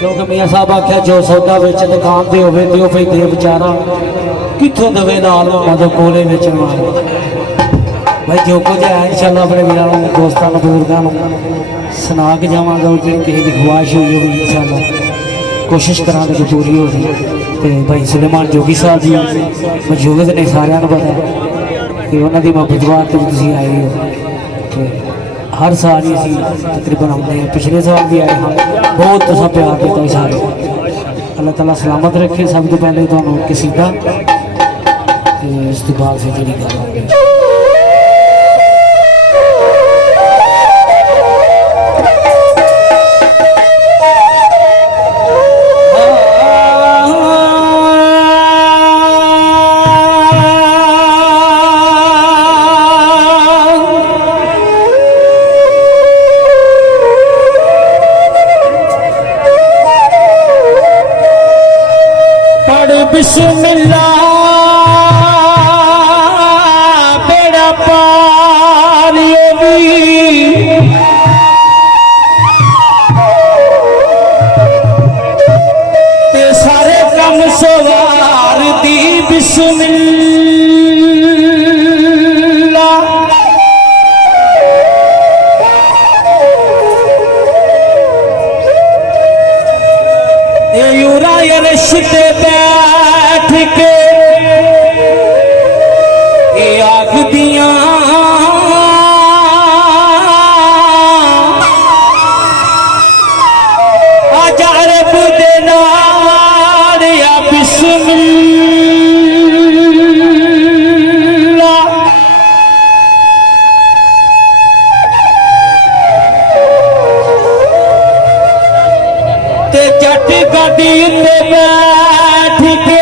क्योंकि मियाँ साहब आख्या जो सौदा बेच दुकान से होवे तो फिर दे बेचारा कितों दवे दाल मदद कोले बेचण वाला भाई जो कुछ है इंशाल्लाह अपने वीरों दोस्तों बुजुर्गों सुना के जावांगा और जिन किसी की ख्वाहिश हुई होगी इंशाल्लाह कोशिश करांगे कि पूरी हो जाए। तो भाई सुलेमान जोगी साहब जी मौजूद ने सारिਆਂ ਨੂੰ पता कि उन्होंने की मोहब्बत वास्ते भी तुसीं आए हो। हर साल ही असीं तकरीबन आते हैं, पिछले साल भी आए हाँ, बहुत तुसां प्यार दिता सारे। अल्लाह ताला सलामत रखे। सब तो पहले तुहानूं कसीदा इस तो बाद से जी गल बिस्मिल्लाह बेड़ा पार ते सारे कम सवार दी बिस्मिल्लाह ये यूरा रिश्ते बैठ के आग दिया अजरब दे नाल या बिस्मिल्लाह ते जट गड्डी ते बैठ के